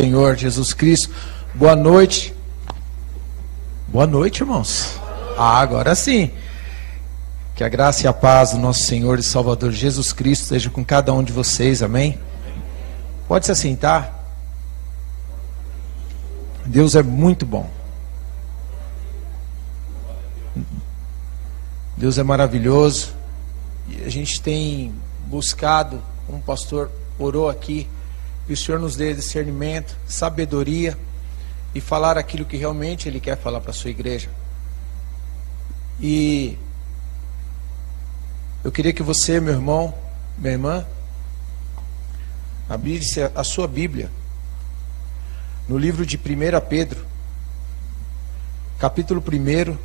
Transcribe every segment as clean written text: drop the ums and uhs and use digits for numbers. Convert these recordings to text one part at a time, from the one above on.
Senhor Jesus Cristo. Boa noite. Boa noite, irmãos. Agora sim. Que a graça e a paz do nosso Senhor e Salvador Jesus Cristo esteja com cada um de vocês, amém? Pode se assentar. Deus é muito bom. Deus é maravilhoso. E a gente tem buscado, como o pastor orou aqui, que o Senhor nos dê discernimento, sabedoria e falar aquilo que realmente Ele quer falar para a sua igreja. E eu queria que você, meu irmão, minha irmã, abrisse a sua Bíblia no livro de 1 Pedro, capítulo 1,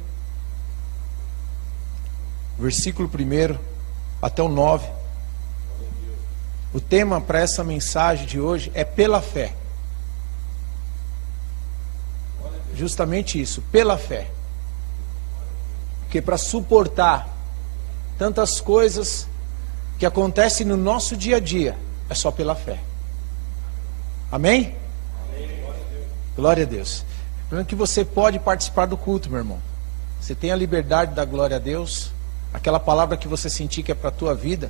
versículo 1 até o 9. O tema para essa mensagem de hoje é pela fé. Justamente isso, pela fé. Porque para suportar tantas coisas que acontecem no nosso dia a dia, é só pela fé. Amém? Glória a Deus. Lembrando que você pode participar do culto, meu irmão. Você tem a liberdade da glória a Deus. Aquela palavra que você sentir que é para a tua vida,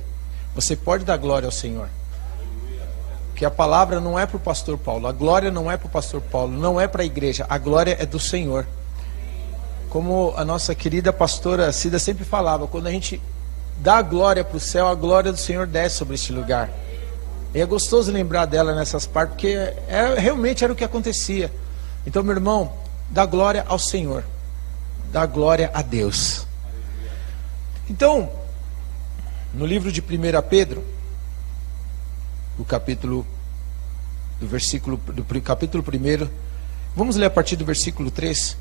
você pode dar glória ao Senhor. Porque a palavra não é para o pastor Paulo, a glória não é para o pastor Paulo, não é para a igreja, a glória é do Senhor. Como a nossa querida pastora Cida sempre falava, quando a gente dá a glória para o céu, a glória do Senhor desce sobre este lugar. E é gostoso lembrar dela nessas partes, porque realmente era o que acontecia. Então, meu irmão, dá glória ao Senhor, dá glória a Deus. Então, no livro de 1 Pedro, do capítulo 1, vamos ler a partir do versículo 3,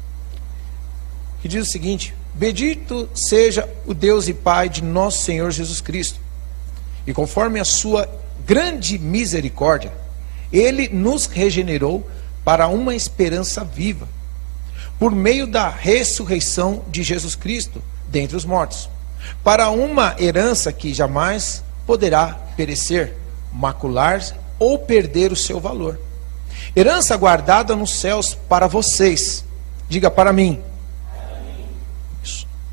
que diz o seguinte: bendito seja o Deus e Pai de nosso Senhor Jesus Cristo, e conforme a sua grande misericórdia, Ele nos regenerou para uma esperança viva, por meio da ressurreição de Jesus Cristo dentre os mortos, para uma herança que jamais poderá perecer, macular ou perder o seu valor. Herança guardada nos céus para vocês. Diga: para mim.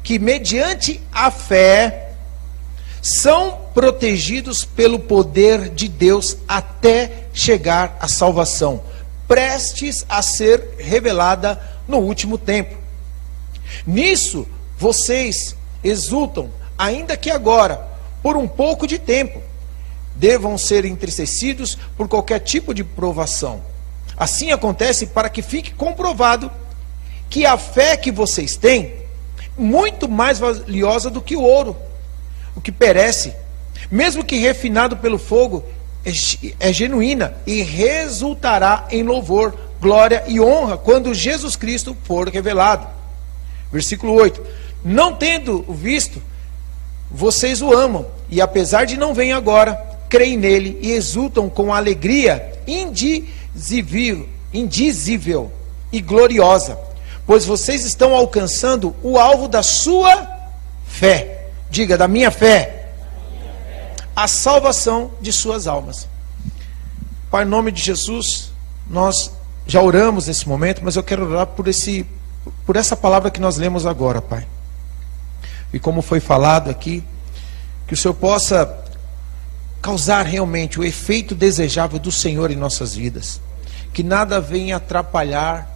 Que mediante a fé são protegidos pelo poder de Deus até chegar à salvação, prestes a ser revelada no último tempo. Nisso vocês exultam, ainda que agora, por um pouco de tempo, devam ser entristecidos por qualquer tipo de provação. Assim acontece para que fique comprovado que a fé que vocês têm, muito mais valiosa do que o ouro, o que perece, mesmo que refinado pelo fogo, é genuína e resultará em louvor, glória e honra quando Jesus Cristo for revelado. Versículo 8: não tendo visto, vocês o amam, e apesar de não ver agora, creem nele e exultam com alegria indizível e gloriosa, pois vocês estão alcançando o alvo da sua fé. Diga: da minha fé. A salvação de suas almas. Pai, em nome de Jesus, nós já oramos nesse momento, mas eu quero orar por essa palavra que nós lemos agora, Pai. E como foi falado aqui, que o Senhor possa causar realmente o efeito desejável do Senhor em nossas vidas. Que nada venha atrapalhar,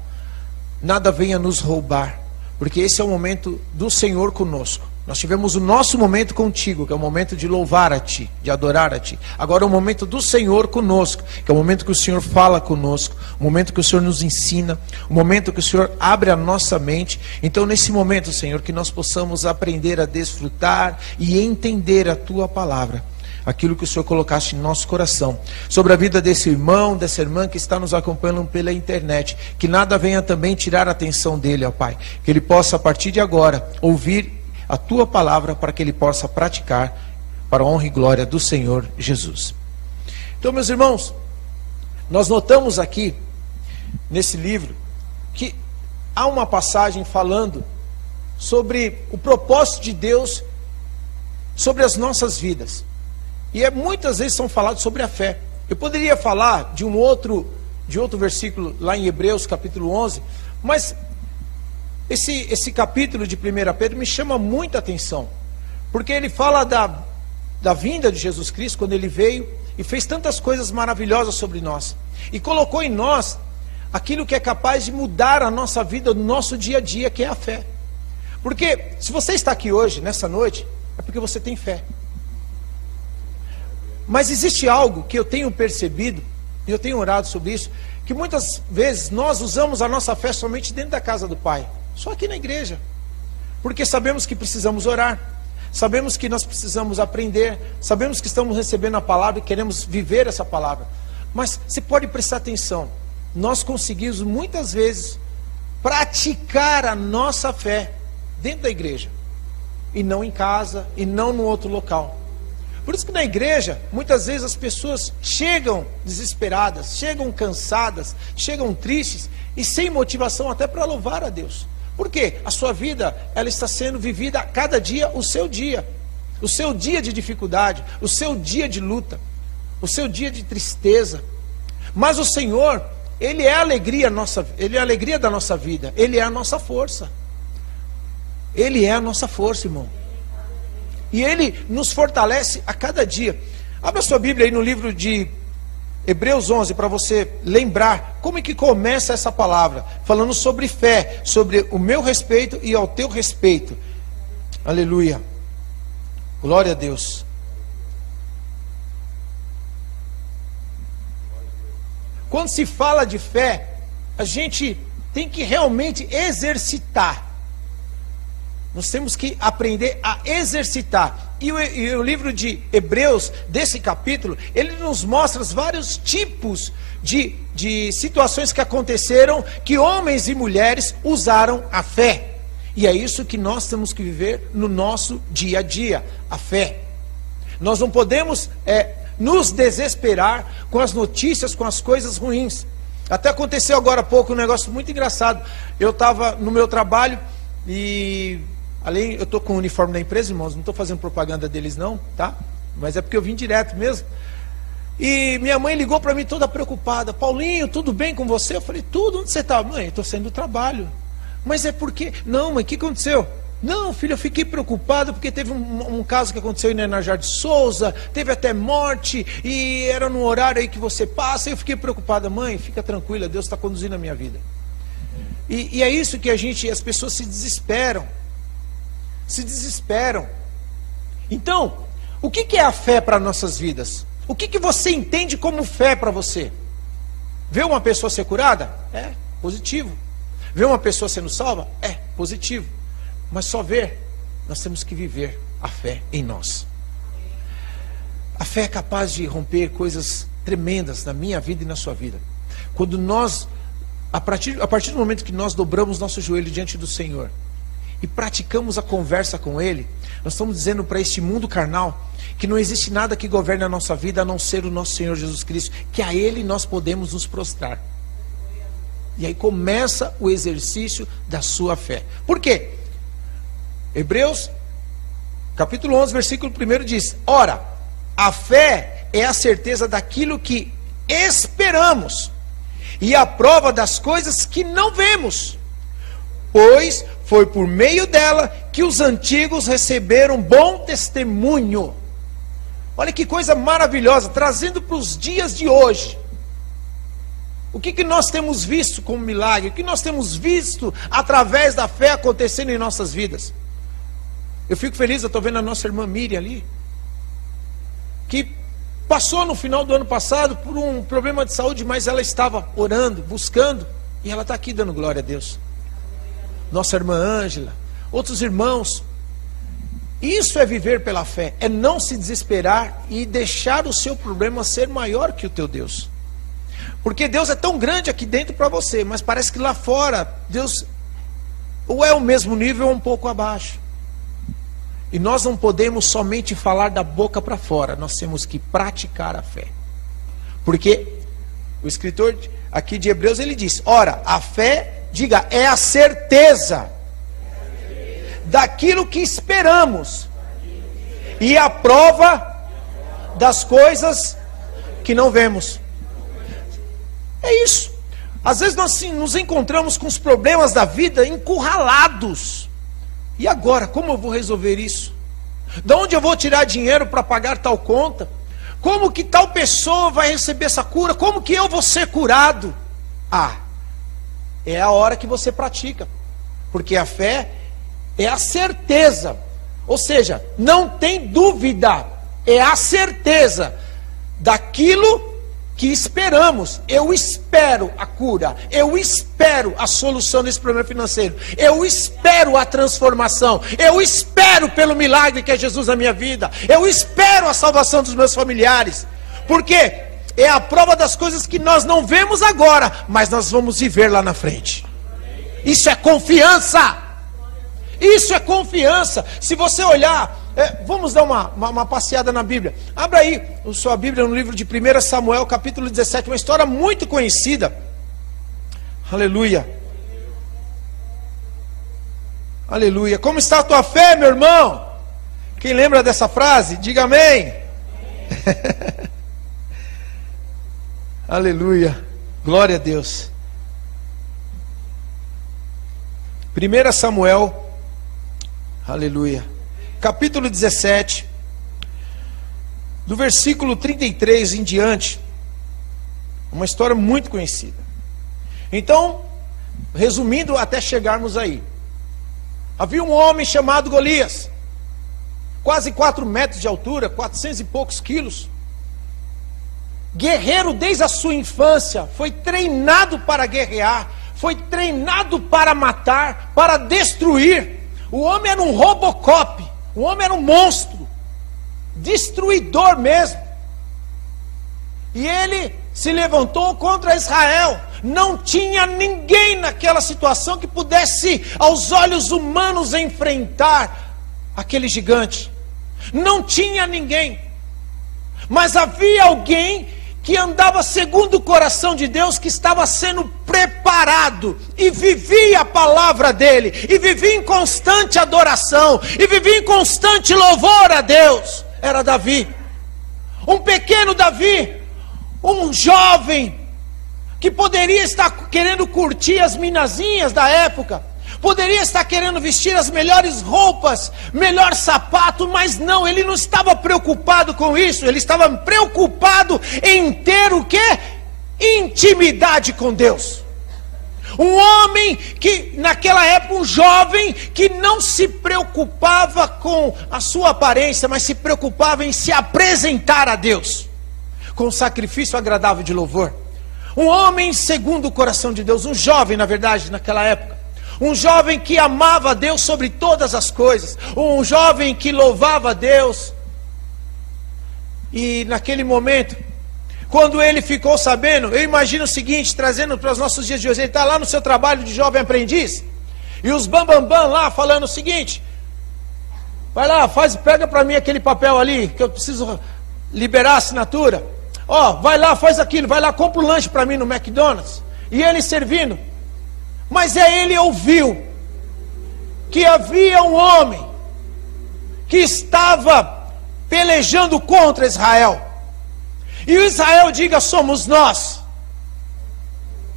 nada venha nos roubar, porque esse é o momento do Senhor conosco. Nós tivemos o nosso momento contigo, que é o momento de louvar a Ti, de adorar a Ti. Agora é o momento do Senhor conosco, que é o momento que o Senhor fala conosco, o momento que o Senhor nos ensina, o momento que o Senhor abre a nossa mente. Então, nesse momento, Senhor, que nós possamos aprender a desfrutar e entender a Tua palavra, aquilo que o Senhor colocaste em nosso coração, sobre a vida desse irmão, dessa irmã que está nos acompanhando pela internet, que nada venha também tirar a atenção dele, ó Pai, que ele possa a partir de agora ouvir a Tua palavra, para que ele possa praticar para a honra e glória do Senhor Jesus. Então, meus irmãos, nós notamos aqui nesse livro que há uma passagem falando sobre o propósito de Deus sobre as nossas vidas. E muitas vezes são falados sobre a fé. Eu poderia falar de um outro de outro versículo lá em Hebreus capítulo 11, mas esse capítulo de 1 Pedro me chama muita atenção, porque ele fala da vinda de Jesus Cristo, quando ele veio e fez tantas coisas maravilhosas sobre nós, e colocou em nós aquilo que é capaz de mudar a nossa vida, o nosso dia a dia, que é a fé. Porque se você está aqui hoje, nessa noite, é porque você tem fé. Mas existe algo que eu tenho percebido, e eu tenho orado sobre isso, que muitas vezes nós usamos a nossa fé somente dentro da casa do Pai, só aqui na igreja, porque sabemos que precisamos orar, sabemos que nós precisamos aprender, sabemos que estamos recebendo a palavra e queremos viver essa palavra. Mas você pode prestar atenção, nós conseguimos muitas vezes praticar a nossa fé dentro da igreja, e não em casa, e não no outro local. Por isso que na igreja, muitas vezes as pessoas chegam desesperadas, chegam cansadas, chegam tristes e sem motivação até para louvar a Deus. Por quê? A sua vida, ela está sendo vivida a cada dia o seu dia de dificuldade, o seu dia de luta, o seu dia de tristeza. Mas o Senhor, Ele é a alegria Ele é a alegria da nossa vida, Ele é a nossa força. Ele é a nossa força, irmão. E Ele nos fortalece a cada dia. Abra sua Bíblia aí no livro de Hebreus 11, para você lembrar como é que começa essa palavra, falando sobre fé, sobre o meu respeito e ao teu respeito. Aleluia. Glória a Deus. Quando se fala de fé, a gente tem que realmente exercitar. Nós temos que aprender a exercitar. E o livro de Hebreus, desse capítulo, ele nos mostra vários tipos de situações que aconteceram, que homens e mulheres usaram a fé. E é isso que nós temos que viver no nosso dia a dia, a fé. Nós não podemos nos desesperar com as notícias, com as coisas ruins. Até aconteceu agora há pouco um negócio muito engraçado. Eu estava no meu trabalho e... além, eu estou com o uniforme da empresa, irmãos, não estou fazendo propaganda deles não, tá? Mas é porque eu vim direto mesmo. E minha mãe ligou para mim toda preocupada. Paulinho, tudo bem com você? Eu falei, tudo, onde você está? Mãe, eu estou saindo do trabalho. Mas é porque... Não, mãe, o que aconteceu? Não, filho, eu fiquei preocupado porque teve um caso que aconteceu na Jardim de Souza, teve até morte, e era no horário aí que você passa, e eu fiquei preocupada. Mãe, fica tranquila, Deus está conduzindo a minha vida. E é isso que as pessoas se desesperam. Então, o que é a fé para nossas vidas? O que você entende como fé para você? Ver uma pessoa ser curada? É positivo. Ver uma pessoa sendo salva? É positivo. Mas só ver, nós temos que viver a fé em nós. A fé é capaz de romper coisas tremendas na minha vida e na sua vida. Quando nós, a partir do momento que nós dobramos nosso joelho diante do Senhor e praticamos a conversa com Ele, nós estamos dizendo para este mundo carnal que não existe nada que governe a nossa vida a não ser o nosso Senhor Jesus Cristo, que a Ele nós podemos nos prostrar. E aí começa o exercício da sua fé. Por quê? Hebreus, capítulo 11, versículo 1 diz: ora, a fé é a certeza daquilo que esperamos e a prova das coisas que não vemos, pois foi por meio dela que os antigos receberam bom testemunho. Olha que coisa maravilhosa, trazendo para os dias de hoje. O que nós temos visto como milagre? O que nós temos visto através da fé acontecendo em nossas vidas? Eu fico feliz, eu estou vendo a nossa irmã Miriam ali, que passou no final do ano passado por um problema de saúde, mas ela estava orando, buscando, e ela está aqui dando glória a Deus. Nossa irmã Ângela, outros irmãos. Isso é viver pela fé, é não se desesperar e deixar o seu problema ser maior que o teu Deus. Porque Deus é tão grande aqui dentro para você, mas parece que lá fora, Deus ou é o mesmo nível ou um pouco abaixo. E nós não podemos somente falar da boca para fora, nós temos que praticar a fé. Porque o escritor aqui de Hebreus, ele diz: ora, a fé, diga, é a certeza daquilo que esperamos e a prova das coisas que não vemos. É isso. Às vezes nós nos encontramos com os problemas da vida encurralados. E agora, como eu vou resolver isso? De onde eu vou tirar dinheiro para pagar tal conta? Como que tal pessoa vai receber essa cura? Como que eu vou ser curado? É a hora que você pratica. Porque a fé é a certeza. Ou seja, não tem dúvida. É a certeza daquilo que esperamos. Eu espero a cura, eu espero a solução desse problema financeiro, eu espero a transformação, eu espero pelo milagre que é Jesus na minha vida, eu espero a salvação dos meus familiares, porque é a prova das coisas que nós não vemos agora, mas nós vamos viver lá na frente. Isso é confiança. Isso é confiança. Se você olhar, vamos dar uma passeada na Bíblia. Abra aí a sua Bíblia no livro de 1 Samuel, capítulo 17, uma história muito conhecida. Aleluia. Aleluia. Como está a tua fé, meu irmão? Quem lembra dessa frase? Diga amém. Aleluia. Glória a Deus. 1 Samuel, aleluia, capítulo 17, do versículo 33 em diante, uma história muito conhecida. Então, resumindo até chegarmos aí, havia um homem chamado Golias, quase 4 metros de altura, 400 e poucos quilos, guerreiro desde a sua infância, foi treinado para guerrear, foi treinado para matar, para destruir. O homem era um Robocop, o homem era um monstro, destruidor mesmo. E ele se levantou contra Israel. Não tinha ninguém naquela situação que pudesse, aos olhos humanos, enfrentar aquele gigante. Não tinha ninguém. Mas havia alguém que andava segundo o coração de Deus, que estava sendo preparado, e vivia a palavra dele, e vivia em constante adoração, e vivia em constante louvor a Deus. Era Davi, um pequeno Davi, um jovem, que poderia estar querendo curtir as minazinhas da época, poderia estar querendo vestir as melhores roupas, melhor sapato, mas não, ele não estava preocupado com isso, ele estava preocupado em ter o quê? Intimidade com Deus. Um homem que, naquela época, um jovem que não se preocupava com a sua aparência, mas se preocupava em se apresentar a Deus, com sacrifício agradável de louvor. Um homem segundo o coração de Deus, um jovem, na verdade, naquela época. Um jovem que amava a Deus sobre todas as coisas. Um jovem que louvava a Deus. E naquele momento, quando ele ficou sabendo, eu imagino o seguinte, trazendo para os nossos dias de hoje, ele está lá no seu trabalho de jovem aprendiz, e os bambambam lá falando o seguinte: vai lá, pega para mim aquele papel ali, que eu preciso liberar a assinatura. Vai lá, faz aquilo, vai lá, compra um lanche para mim no McDonald's. E ele servindo. Mas ele ouviu que havia um homem que estava pelejando contra Israel. E o Israel, diga, somos nós.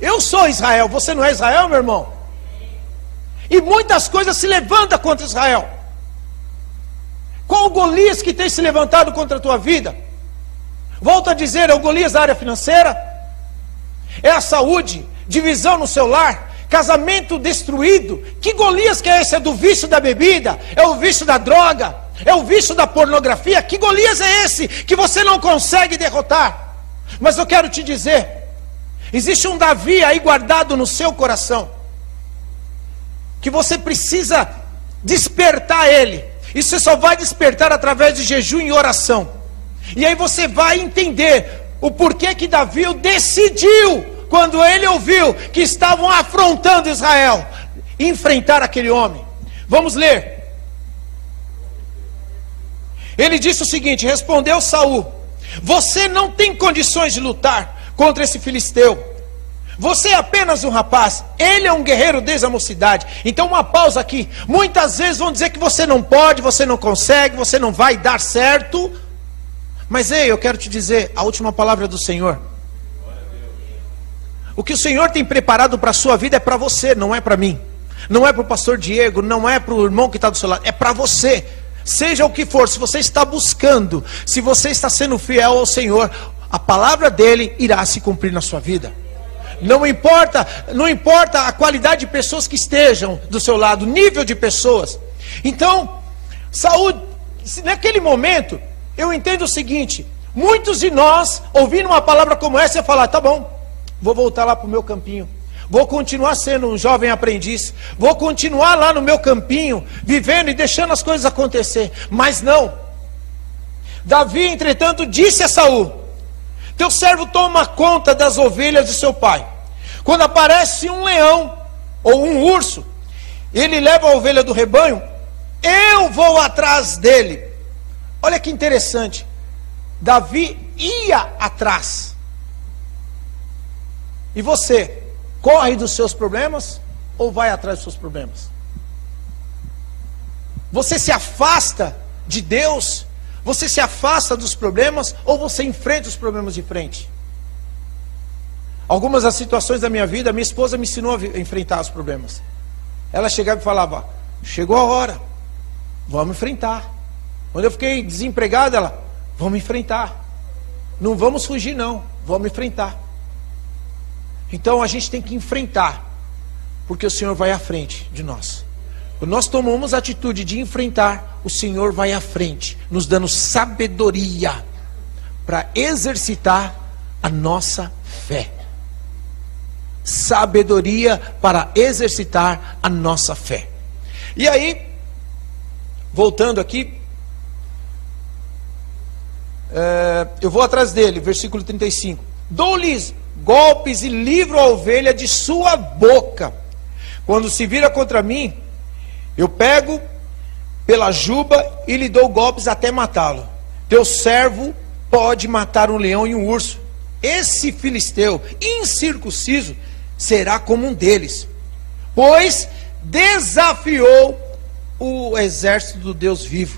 Eu sou Israel, você não é Israel, meu irmão? E muitas coisas se levantam contra Israel. Qual o Golias que tem se levantado contra a tua vida? Volto a dizer, é o Golias da área financeira? É a saúde, divisão no seu lar, casamento destruído? Que Golias que é esse? É do vício da bebida? É o vício da droga? É o vício da pornografia? Que Golias é esse que você não consegue derrotar? Mas eu quero te dizer, existe um Davi aí guardado no seu coração, que você precisa despertar ele. E você só vai despertar através de jejum e oração. E aí você vai entender o porquê que Davi decidiu, quando ele ouviu que estavam afrontando Israel, enfrentar aquele homem. Vamos ler. Ele disse o seguinte: respondeu Saul: você não tem condições de lutar contra esse filisteu. Você é apenas um rapaz, ele é um guerreiro desde a mocidade. Então uma pausa aqui. Muitas vezes vão dizer que você não pode, você não consegue, você não vai dar certo. Mas ei, eu quero te dizer a última palavra do Senhor. O que o Senhor tem preparado para a sua vida é para você, não é para mim. Não é para o pastor Diego, não é para o irmão que está do seu lado, é para você. Seja o que for, se você está buscando, se você está sendo fiel ao Senhor, a palavra dele irá se cumprir na sua vida. Não importa a qualidade de pessoas que estejam do seu lado, nível de pessoas. Então, Saul, naquele momento, eu entendo o seguinte: muitos de nós, ouvindo uma palavra como essa, ia falar, tá bom, vou voltar lá para o meu campinho. Vou continuar sendo um jovem aprendiz. Vou continuar lá no meu campinho, vivendo e deixando as coisas acontecer. Mas não. Davi, entretanto, disse a Saul: teu servo toma conta das ovelhas de seu pai. Quando aparece um leão ou um urso, ele leva a ovelha do rebanho, eu vou atrás dele. Olha que interessante. Davi ia atrás. E você? Corre dos seus problemas ou vai atrás dos seus problemas? Você se afasta de Deus? Você se afasta dos problemas ou você enfrenta os problemas de frente? Algumas das situações da minha vida, minha esposa me ensinou a enfrentar os problemas. Ela chegava e falava: chegou a hora, vamos enfrentar. Quando eu fiquei desempregado, ela: vamos enfrentar. Não vamos fugir não, vamos enfrentar. Então a gente tem que enfrentar, porque o Senhor vai à frente de nós. Quando nós tomamos a atitude de enfrentar, o Senhor vai à frente, nos dando sabedoria para exercitar a nossa fé. Sabedoria para exercitar a nossa fé. E aí, voltando aqui, eu vou atrás dele, versículo 35. Dou-lhes golpes e livro a ovelha de sua boca. Quando se vira contra mim, eu pego pela juba e lhe dou golpes até matá-lo. Teu servo pode matar um leão e um urso. Esse filisteu incircunciso será como um deles, pois desafiou o exército do Deus vivo.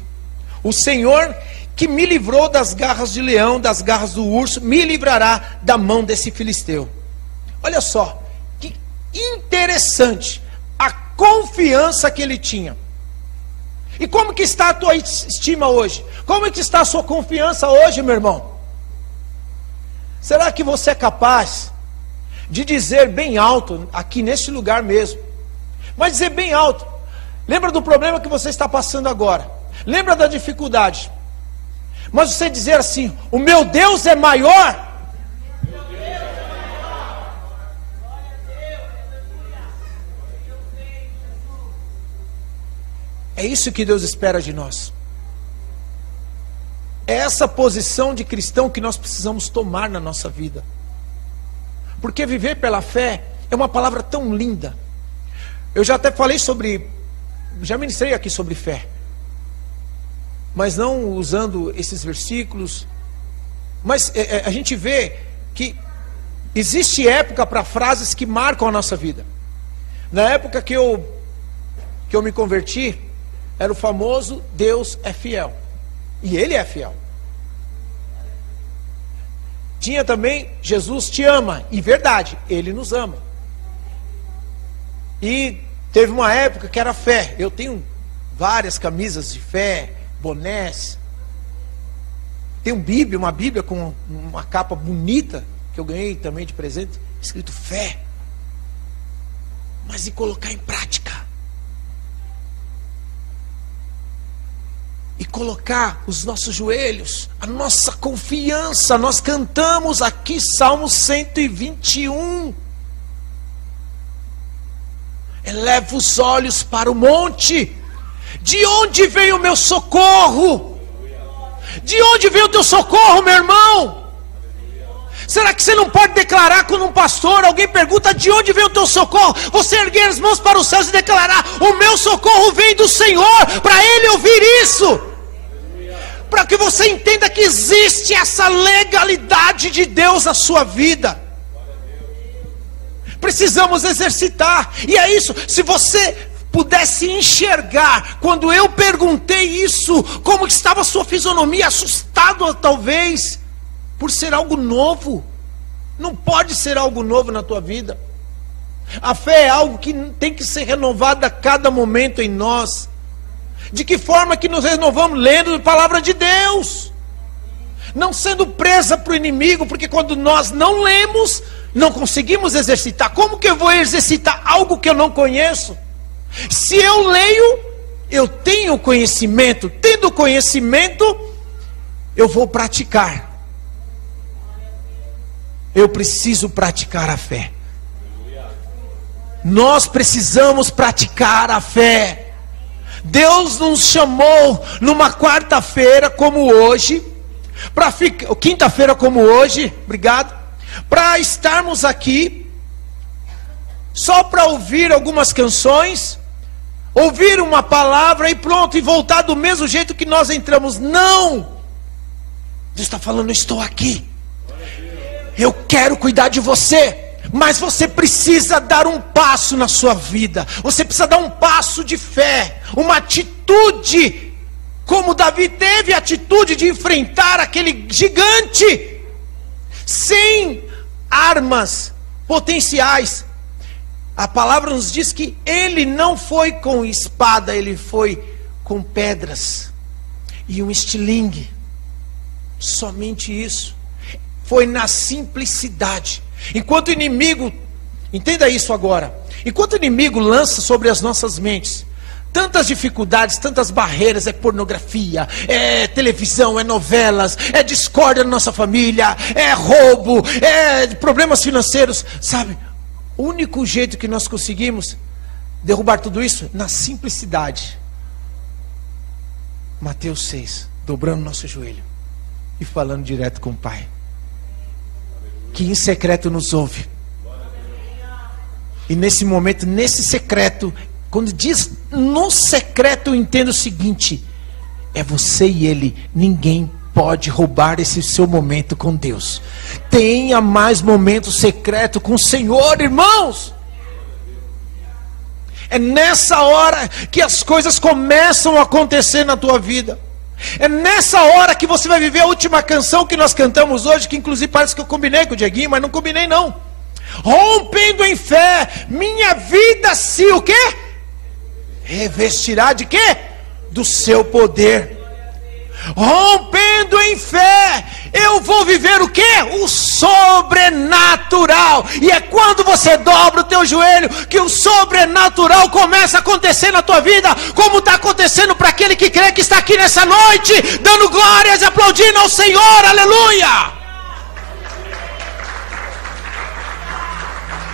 O Senhor que me livrou das garras de leão, das garras do urso, me livrará da mão desse filisteu. Olha só, que interessante a confiança que ele tinha. E como que está a tua estima hoje? Como que está a sua confiança hoje, meu irmão? Será que você é capaz de dizer bem alto, aqui neste lugar mesmo, mas dizer bem alto, lembra do problema que você está passando agora, lembra da dificuldade, mas você dizer assim: o meu Deus é maior. É isso que Deus espera de nós. É essa posição de cristão que nós precisamos tomar na nossa vida. Porque viver pela fé é uma palavra tão linda. Eu já até falei já ministrei aqui sobre fé, mas não usando esses versículos. Mas a gente vê que existe época para frases que marcam a nossa vida. Na época que eu me converti, era o famoso Deus é fiel. E Ele é fiel. Tinha também Jesus te ama. E verdade, Ele nos ama. E teve uma época que era fé. Eu tenho várias camisas de fé, bonés. Tem uma Bíblia com uma capa bonita, que eu ganhei também de presente, escrito fé. Mas e colocar em prática? E colocar os nossos joelhos, a nossa confiança. Nós cantamos aqui Salmo 121. Eleva os olhos para o monte. De onde vem o meu socorro? De onde vem o teu socorro, meu irmão? Será que você não pode declarar quando um pastor, alguém pergunta de onde vem o teu socorro? Você erguer as mãos para os céus e declarar: o meu socorro vem do Senhor. Para Ele ouvir isso, para que você entenda que existe essa legalidade de Deus na sua vida. Precisamos exercitar. E é isso. Se você pudesse enxergar, quando eu perguntei isso, como estava a sua fisionomia, assustado talvez, por ser algo novo. Não pode ser algo novo na tua vida. A fé é algo que tem que ser renovado a cada momento em nós. De que forma que nos renovamos? Lendo a palavra de Deus, não sendo presa para o inimigo, porque quando nós não lemos, não conseguimos exercitar. Como que eu vou exercitar algo que eu não conheço? Se eu leio, eu tenho conhecimento. Tendo conhecimento, eu vou praticar. Eu preciso praticar a fé. Nós precisamos praticar a fé. Deus nos chamou numa quarta-feira como hoje, para ficar, quinta-feira como hoje, obrigado, para estarmos aqui só para ouvir algumas canções, ouvir uma palavra e pronto, e voltar do mesmo jeito que nós entramos. Não! Deus está falando, eu estou aqui, eu quero cuidar de você. Mas você precisa dar um passo na sua vida. Você precisa dar um passo de fé, uma atitude, como Davi teve a atitude de enfrentar aquele gigante, sem armas potenciais. A palavra nos diz que ele não foi com espada, ele foi com pedras e um estilingue. Somente isso. Foi na simplicidade. Enquanto o inimigo, entenda isso agora, enquanto o inimigo lança sobre as nossas mentes tantas dificuldades, tantas barreiras, é pornografia, é televisão, é novelas, é discórdia na nossa família, é roubo, é problemas financeiros, sabe? O único jeito que nós conseguimos derrubar tudo isso, na simplicidade. Mateus 6, dobrando nosso joelho e falando direto com o Pai, que em secreto nos ouve. E nesse momento, nesse secreto, quando diz no secreto, eu entendo o seguinte: é você e Ele. Ninguém pode roubar esse seu momento com Deus. Tenha mais momento secreto com o Senhor, irmãos. É nessa hora que as coisas começam a acontecer na tua vida. É nessa hora que você vai viver a última canção que nós cantamos hoje, que inclusive parece que eu combinei com o Dieguinho, mas não combinei não. Rompendo em fé, minha vida se o quê? Revestirá de quê? Do seu poder. Rompendo em fé, eu vou viver o quê? O sobrenatural. E é quando você dobra o teu joelho que o sobrenatural começa a acontecer na tua vida, como está acontecendo para aquele que crê, que está aqui nessa noite, dando glórias e aplaudindo ao Senhor, aleluia.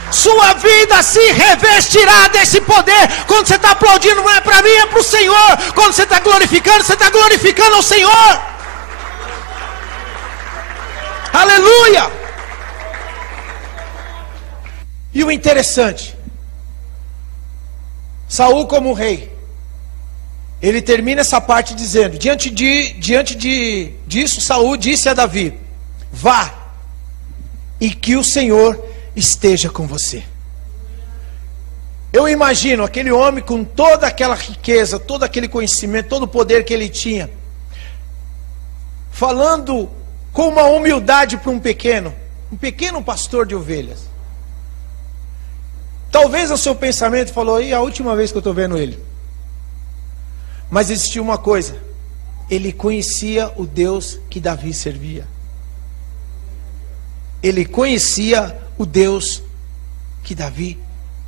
Sua vida se revestirá desse poder. Quando você está aplaudindo, não é para mim, é para o Senhor. Quando você está glorificando, você está glorificando ao Senhor. Aleluia. E o interessante, Saul como rei, ele termina essa parte dizendo, diante disso, Saul disse a Davi: vá, e que o Senhor esteja com você. Eu imagino aquele homem com toda aquela riqueza, todo aquele conhecimento, todo o poder que ele tinha, falando com uma humildade para um pequeno pastor de ovelhas. Talvez o seu pensamento falou: e a última vez que eu estou vendo ele? Mas existia uma coisa: ele conhecia o Deus que Davi servia. Ele conhecia o Deus que Davi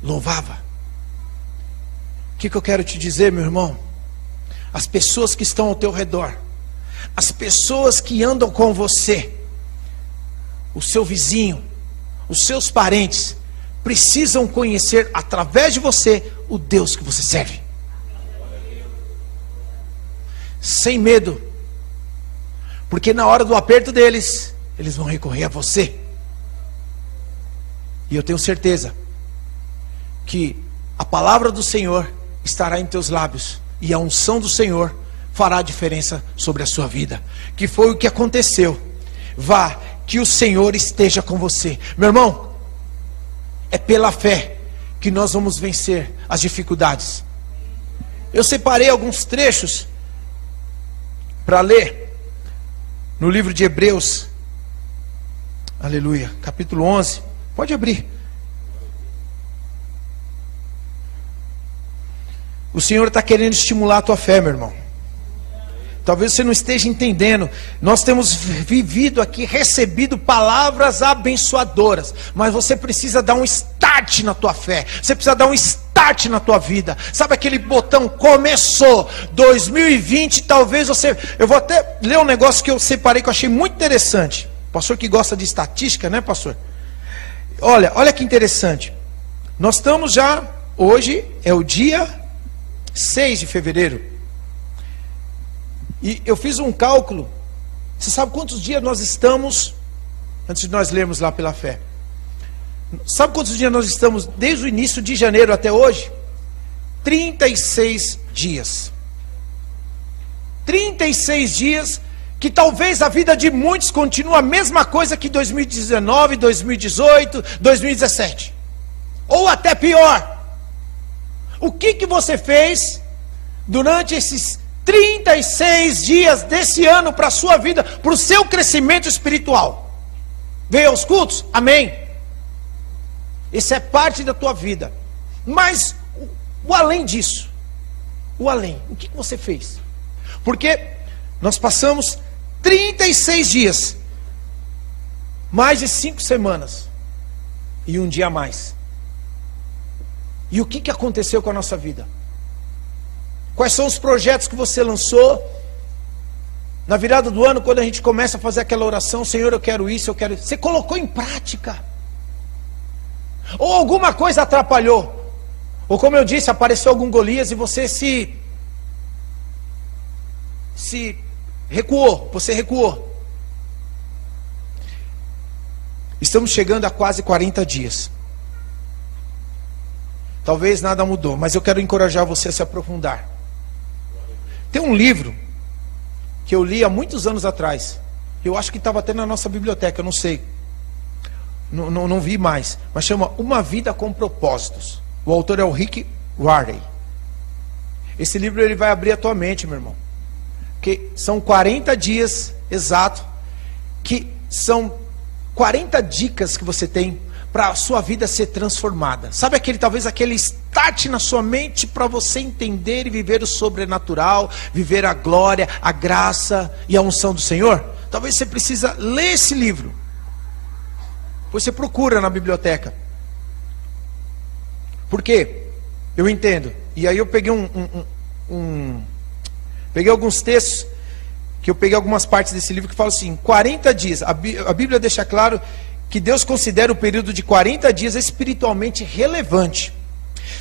louvava. O que eu quero te dizer, meu irmão? As pessoas que estão ao teu redor, as pessoas que andam com você, o seu vizinho, os seus parentes, precisam conhecer através de você o Deus que você serve. Sem medo, porque na hora do aperto deles, eles vão recorrer a você. E eu tenho certeza que a palavra do Senhor estará em teus lábios, e a unção do Senhor fará a diferença sobre a sua vida. Que foi o que aconteceu. Vá, que o Senhor esteja com você. Meu irmão, é pela fé que nós vamos vencer as dificuldades. Eu separei alguns trechos para ler no livro de Hebreus, Aleluia. Capítulo 11. Pode abrir. O Senhor está querendo estimular a tua fé, meu irmão. Talvez você não esteja entendendo. Nós temos vivido aqui, recebido palavras abençoadoras, mas você precisa dar um start na tua fé. Você precisa dar um start na tua vida. Sabe aquele botão começou 2020, talvez você... Eu vou até ler um negócio que eu separei que eu achei muito interessante. Pastor que gosta de estatística, né, pastor? Olha que interessante. Nós estamos já, hoje é o dia 6 de fevereiro. E eu fiz um cálculo. Você sabe quantos dias nós estamos, antes de nós lermos lá pela fé? Sabe quantos dias nós estamos desde o início de janeiro até hoje? 36 dias. 36 dias que talvez a vida de muitos continue a mesma coisa que 2019, 2018, 2017. Ou até pior. O que você fez durante esses 36 dias desse ano para a sua vida, para o seu crescimento espiritual? Veio aos cultos? Amém. Isso é parte da tua vida. Mas o além disso, o que você fez? Porque nós passamos 36 dias, mais de 5 semanas e um dia a mais. E o que aconteceu com a nossa vida? Quais são os projetos que você lançou na virada do ano, quando a gente começa a fazer aquela oração: Senhor, eu quero isso, eu quero isso. Você colocou em prática? Ou alguma coisa atrapalhou? Ou como eu disse, apareceu algum Golias e você se recuou, você recuou. Estamos chegando a quase 40 dias. Talvez nada mudou, mas eu quero encorajar você a se aprofundar. Tem um livro que eu li há muitos anos atrás. Eu acho que estava até na nossa biblioteca, eu não sei. Não vi mais. Mas chama Uma Vida com Propósitos. O autor é o Rick Warren. Esse livro ele vai abrir a tua mente, meu irmão. Que são 40 dias exato, que são 40 dicas que você tem para a sua vida ser transformada. Sabe talvez aquele start na sua mente para você entender e viver o sobrenatural, viver a glória, a graça e a unção do Senhor? Talvez você precisa ler esse livro. Você procura na biblioteca. Por quê? Eu entendo. E aí eu peguei peguei alguns textos, que eu peguei algumas partes desse livro que falam assim: 40 dias, a Bíblia deixa claro que Deus considera o período de 40 dias espiritualmente relevante.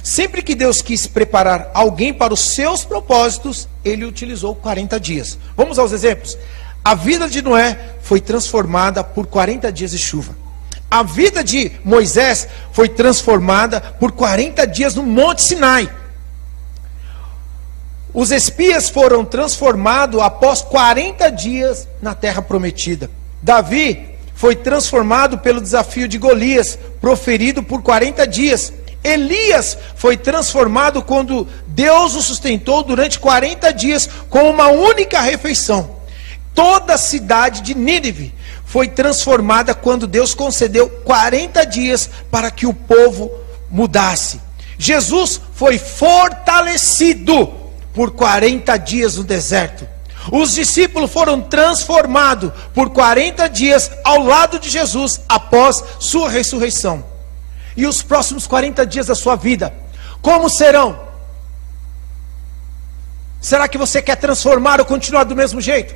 Sempre que Deus quis preparar alguém para os seus propósitos, Ele utilizou 40 dias. Vamos aos exemplos. A vida de Noé foi transformada por 40 dias de chuva. A vida de Moisés foi transformada por 40 dias no Monte Sinai. Os espias foram transformados após 40 dias na terra prometida. Davi foi transformado pelo desafio de Golias, proferido por 40 dias. Elias foi transformado quando Deus o sustentou durante 40 dias com uma única refeição. Toda a cidade de Nínive foi transformada quando Deus concedeu 40 dias para que o povo mudasse. Jesus foi fortalecido por 40 dias no deserto. Os discípulos foram transformados por 40 dias ao lado de Jesus após sua ressurreição. E os próximos 40 dias da sua vida, como serão? Será que você quer transformar ou continuar do mesmo jeito?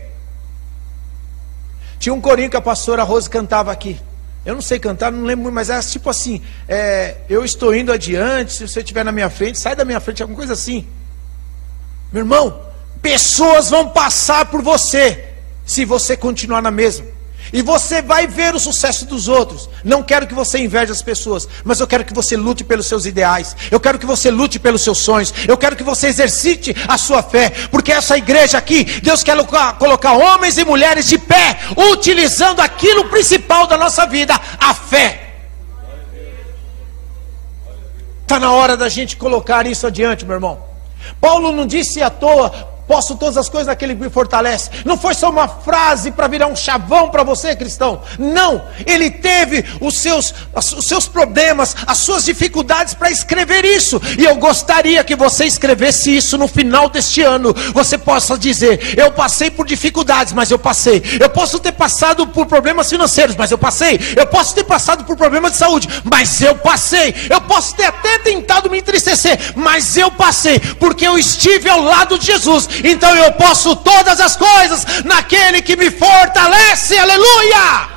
Tinha um corinho que a pastora Rose cantava aqui. Eu não sei cantar, não lembro muito, mas era tipo assim: eu estou indo adiante, se você estiver na minha frente, sai da minha frente, alguma coisa assim. Meu irmão, pessoas vão passar por você se você continuar na mesma. E você vai ver o sucesso dos outros. Não quero que você inveje as pessoas, mas eu quero que você lute pelos seus ideais. Eu quero que você lute pelos seus sonhos. Eu quero que você exercite a sua fé. Porque essa igreja aqui, Deus quer colocar homens e mulheres de pé, utilizando aquilo principal da nossa vida, a fé. Está na hora da gente colocar isso adiante, meu irmão. Paulo não disse à toa: posso todas as coisas naquele que me fortalece. Não foi só uma frase para virar um chavão para você, cristão. Não, ele teve os seus problemas, as suas dificuldades para escrever isso. E eu gostaria que você escrevesse isso no final deste ano. Você possa dizer: eu passei por dificuldades, mas eu passei. Eu posso ter passado por problemas financeiros, mas eu passei. Eu posso ter passado por problemas de saúde, mas eu passei. Eu posso ter até tentado me entristecer, mas eu passei, porque eu estive ao lado de Jesus. Então eu posso todas as coisas naquele que me fortalece. Aleluia!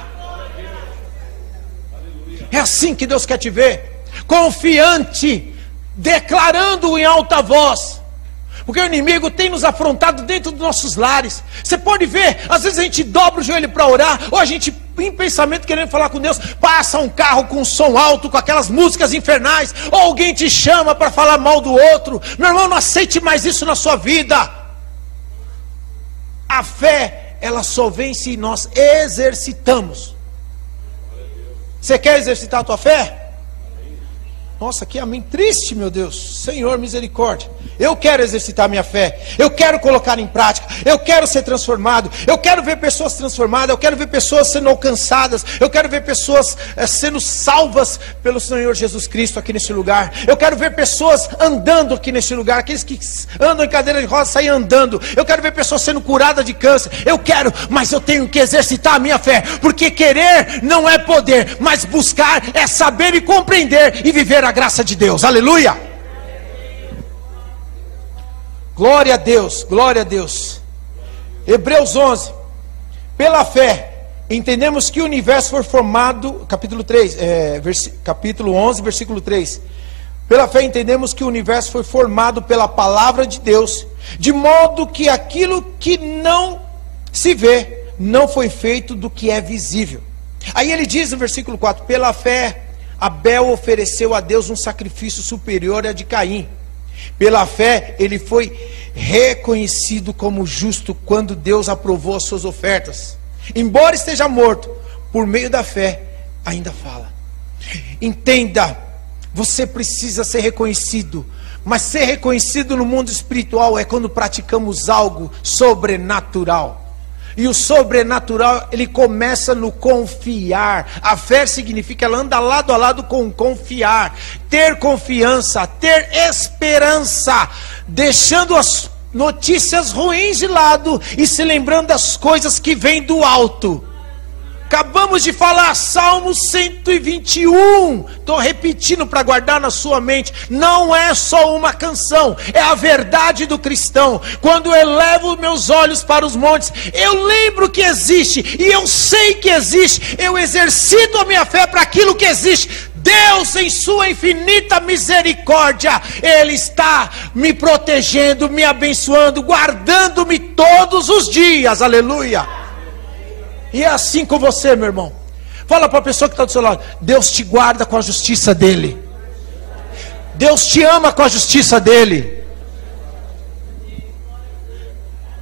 É assim que Deus quer te ver, confiante, declarando em alta voz. Porque o inimigo tem nos afrontado dentro dos nossos lares. Você pode ver, às vezes a gente dobra o joelho para orar, ou a gente, em pensamento, querendo falar com Deus, passa um carro com som alto, com aquelas músicas infernais, ou alguém te chama para falar mal do outro. Meu irmão, não aceite mais isso na sua vida. A fé, ela só vem se nós exercitamos. Você quer exercitar a tua fé? Nossa, que amém triste, meu Deus. Senhor, misericórdia. Eu quero exercitar minha fé. Eu quero colocar em prática. Eu quero ser transformado. Eu quero ver pessoas transformadas. Eu quero ver pessoas sendo alcançadas. Eu quero ver pessoas sendo salvas pelo Senhor Jesus Cristo aqui nesse lugar. Eu quero ver pessoas andando aqui nesse lugar. Aqueles que andam em cadeira de rodas saem andando. Eu quero ver pessoas sendo curadas de câncer. Eu quero, mas eu tenho que exercitar a minha fé. Porque querer não é poder, mas buscar é saber e compreender e viver a graça de Deus. Aleluia! Glória a Deus, glória a Deus. Hebreus 11. Pela fé entendemos que o universo foi formado, capítulo 11, versículo 3. Pela fé entendemos que o universo foi formado pela palavra de Deus, de modo que aquilo que não se vê não foi feito do que é visível. Aí ele diz no versículo 4: pela fé Abel ofereceu a Deus um sacrifício superior ao de Caim. Pela fé ele foi reconhecido como justo quando Deus aprovou as suas ofertas. Embora esteja morto, por meio da fé ainda fala. Entenda, você precisa ser reconhecido. Mas ser reconhecido no mundo espiritual é quando praticamos algo sobrenatural. E o sobrenatural, ele começa no confiar. A fé significa, ela anda lado a lado com confiar. Ter confiança, ter esperança. Deixando as notícias ruins de lado e se lembrando das coisas que vêm do alto. Acabamos de falar Salmo 121. Estou repetindo para guardar na sua mente. Não é só uma canção, é a verdade do cristão. Quando eu elevo meus olhos para os montes, eu lembro que existe, e eu sei que existe. Eu exercito a minha fé para aquilo que existe. Deus, em sua infinita misericórdia, Ele está me protegendo, me abençoando, guardando-me todos os dias. Aleluia. E é assim com você, meu irmão. Fala para a pessoa que está do seu lado: Deus te guarda com a justiça dEle. Deus te ama com a justiça dEle.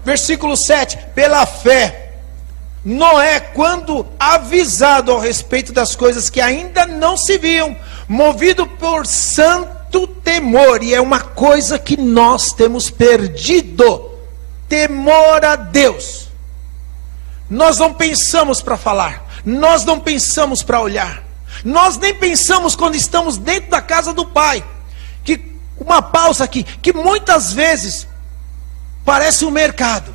Versículo 7. Pela fé, Noé, quando avisado ao respeito das coisas que ainda não se viam, movido por santo temor, e é uma coisa que nós temos perdido: temor a Deus. Nós não pensamos para falar, nós não pensamos para olhar, nós nem pensamos quando estamos dentro da casa do Pai. Que uma pausa aqui, que muitas vezes parece um mercado,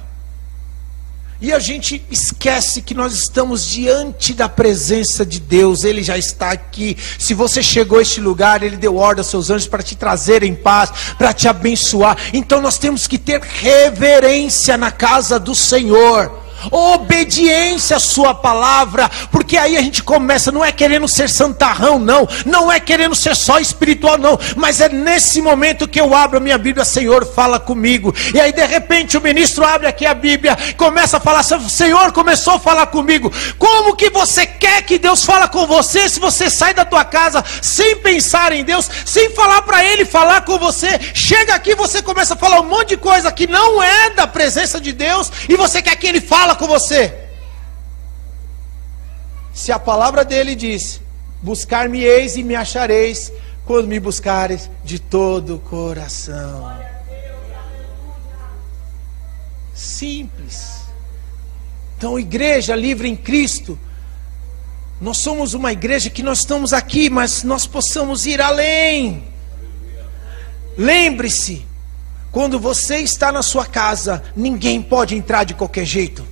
e a gente esquece que nós estamos diante da presença de Deus. Ele já está aqui. Se você chegou a este lugar, Ele deu ordem aos seus anjos para te trazer em paz, para te abençoar. Então nós temos que ter reverência na casa do Senhor, obediência à sua palavra, porque aí a gente começa, não é querendo ser santarrão, não é querendo ser só espiritual, não, mas é nesse momento que eu abro a minha Bíblia: Senhor, fala comigo. E aí de repente o ministro abre aqui a Bíblia, começa a falar: Senhor, começou a falar comigo. Como que você quer que Deus fale com você, se você sai da tua casa sem pensar em Deus, sem falar para Ele falar com você? Chega aqui, você começa a falar um monte de coisa que não é da presença de Deus, e você quer que Ele fale com você. Se a palavra dele diz: buscar-me-eis e me achareis, quando me buscareis de todo o coração. simples. Então, igreja livre em Cristo, nós somos uma igreja que nós estamos aqui, mas nós possamos ir além. Lembre-se, quando você está na sua casa, ninguém pode entrar de qualquer jeito.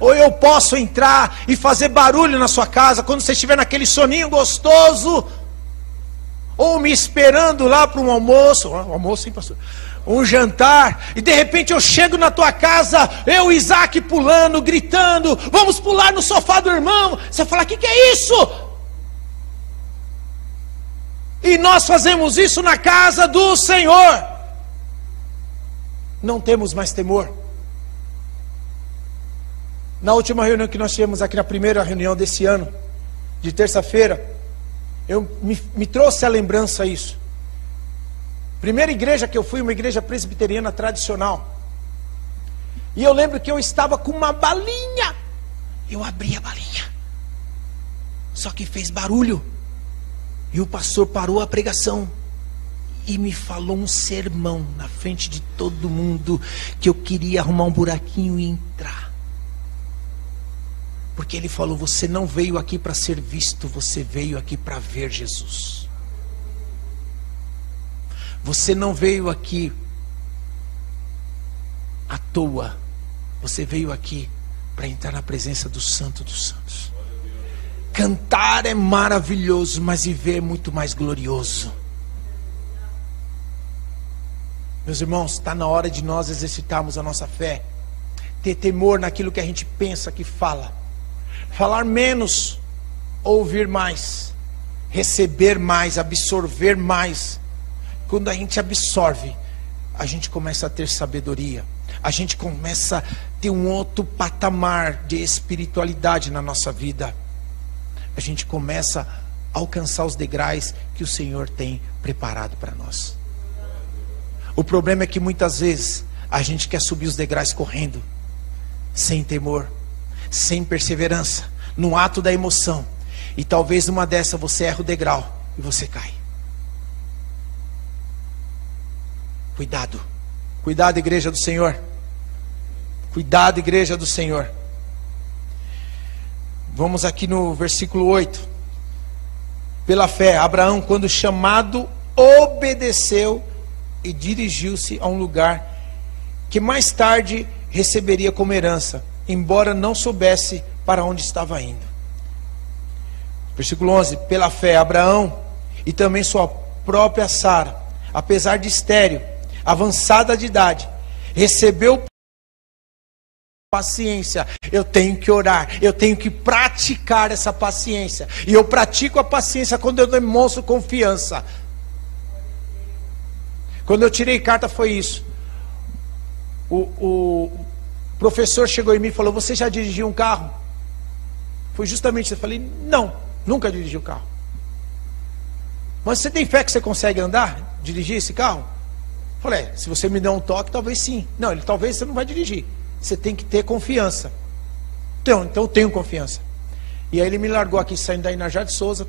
Ou eu posso entrar e fazer barulho na sua casa, quando você estiver naquele soninho gostoso, ou me esperando lá para um almoço, hein, pastor? Um jantar, e de repente eu chego na tua casa, eu e Isaac pulando, gritando, vamos pular no sofá do irmão. Você fala, o que é isso? E nós fazemos isso na casa do Senhor. Não temos mais temor. Na última reunião que nós tivemos aqui, na primeira reunião desse ano, de terça-feira, me trouxe a lembrança isso. Primeira igreja que eu fui, uma igreja presbiteriana tradicional. E eu lembro que eu estava com uma balinha. Eu abri a balinha. Só que fez barulho. E o pastor parou a pregação. E me falou um sermão na frente de todo mundo. Que eu queria arrumar um buraquinho e entrar. Porque ele falou, você não veio aqui para ser visto. Você veio aqui para ver Jesus. Você não veio aqui à toa. Você veio aqui para entrar na presença do Santo dos Santos. Cantar é maravilhoso, mas viver é muito mais glorioso. Meus irmãos, está na hora de nós exercitarmos a nossa fé. Ter temor naquilo que a gente pensa, que fala. Falar menos, ouvir mais. Receber mais, absorver mais. Quando a gente absorve, a gente começa a ter sabedoria. A gente começa a ter um outro patamar de espiritualidade na nossa vida. A gente começa a alcançar os degraus que o Senhor tem preparado para nós. O problema é que muitas vezes a gente quer subir os degraus correndo, sem temor, sem perseverança, no ato da emoção. E talvez numa dessa você erra o degrau e você cai. Cuidado, cuidado, igreja do Senhor. Cuidado, igreja do Senhor. Vamos aqui no versículo 8. Pela fé, Abraão, quando chamado, obedeceu e dirigiu-se a um lugar que mais tarde receberia como herança, embora não soubesse para onde estava indo. Versículo 11. Pela fé, Abraão e também sua própria Sara, apesar de estéril, avançada de idade, recebeu paciência. Eu tenho que orar, eu tenho que praticar essa paciência. E eu pratico a paciência quando eu demonstro confiança. Quando eu tirei carta foi isso. O professor chegou em mim e falou, você já dirigiu um carro? Foi justamente isso. Eu falei, não, nunca dirigi um carro. Mas você tem fé que você consegue andar, dirigir esse carro? Eu falei, se você me der um toque, talvez sim. Não, ele talvez você não vai dirigir. Você tem que ter confiança. Então eu tenho confiança. E aí ele me largou aqui, saindo da Inajá de Souza.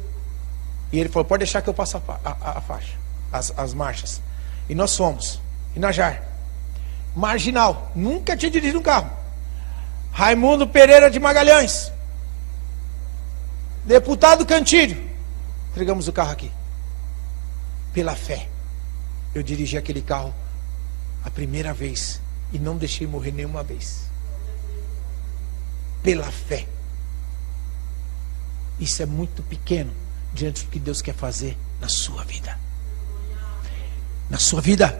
E ele falou, pode deixar que eu passo a faixa, as marchas. E nós fomos. Inajá. Marginal. Nunca tinha dirigido um carro. Raimundo Pereira de Magalhães. Deputado Cantilho. Entregamos o carro aqui. Pela fé. Eu dirigi aquele carro a primeira vez. E não deixei morrer nenhuma vez. Pela fé. Isso é muito pequeno diante do que Deus quer fazer na sua vida. Na sua vida.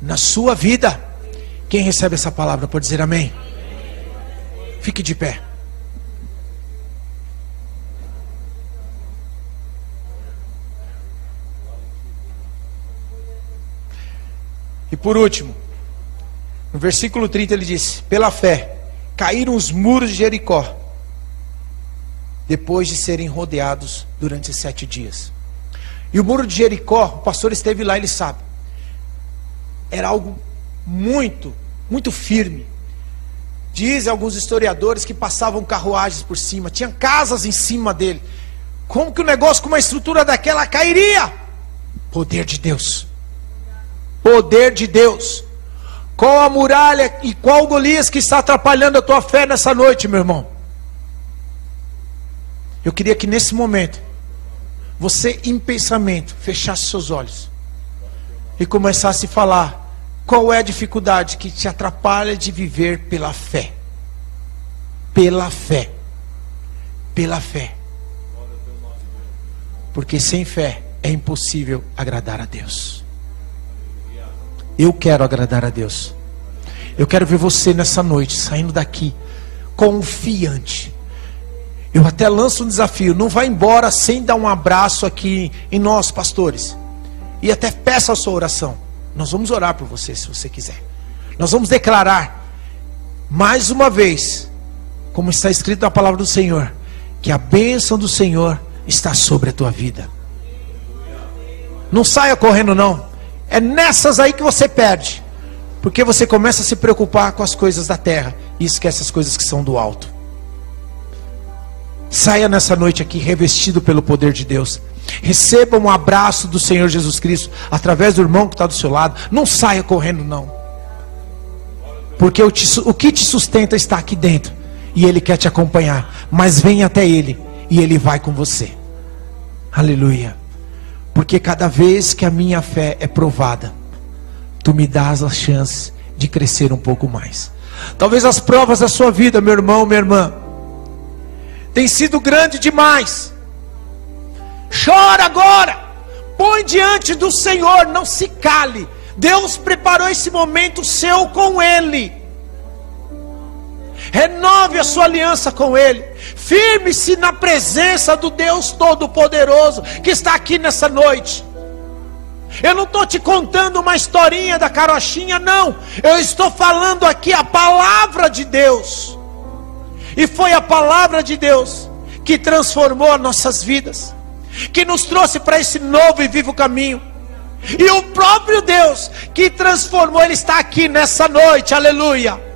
Na sua vida. Quem recebe essa palavra pode dizer amém? Fique de pé. E por último, no versículo 30 ele disse, pela fé, caíram os muros de Jericó, depois de serem rodeados durante 7 dias. E o muro de Jericó, o pastor esteve lá, ele sabe, era algo muito, muito firme. Dizem alguns historiadores que passavam carruagens por cima, tinha casas em cima dele. Como que o negócio com uma estrutura daquela cairia? Poder de Deus. Poder de Deus. Qual a muralha e qual Golias que está atrapalhando a tua fé nessa noite, meu irmão? Eu queria que nesse momento, você em pensamento, fechasse seus olhos e começasse a falar qual é a dificuldade que te atrapalha de viver pela fé. Pela fé. Pela fé. Porque sem fé é impossível agradar a Deus. Eu quero agradar a Deus. Eu quero ver você nessa noite, saindo daqui, confiante. Eu até lanço um desafio: não vá embora sem dar um abraço aqui em nós, pastores. E até peça a sua oração. Nós vamos orar por você, se você quiser. Nós vamos declarar, mais uma vez, como está escrito na palavra do Senhor, que a bênção do Senhor está sobre a tua vida. Não saia correndo não. É nessas aí que você perde. Porque você começa a se preocupar com as coisas da terra e esquece as coisas que são do alto. Saia nessa noite aqui revestido pelo poder de Deus. Receba um abraço do Senhor Jesus Cristo através do irmão que está do seu lado. Não saia correndo não. Porque o que te sustenta está aqui dentro. E Ele quer te acompanhar. Mas venha até Ele e Ele vai com você. Aleluia. Porque cada vez que a minha fé é provada, Tu me dás a chance de crescer um pouco mais. Talvez as provas da sua vida, meu irmão, minha irmã, tem sido grande demais. Chora agora. Põe diante do Senhor, não se cale. Deus preparou esse momento seu com Ele. Renove a sua aliança com Ele. Firme-se na presença do Deus Todo-Poderoso que está aqui nessa noite. Eu não estou te contando uma historinha da carochinha, não. Eu estou falando aqui a palavra de Deus. E foi a palavra de Deus que transformou as nossas vidas, que nos trouxe para esse novo e vivo caminho. E o próprio Deus que transformou, Ele está aqui nessa noite, aleluia.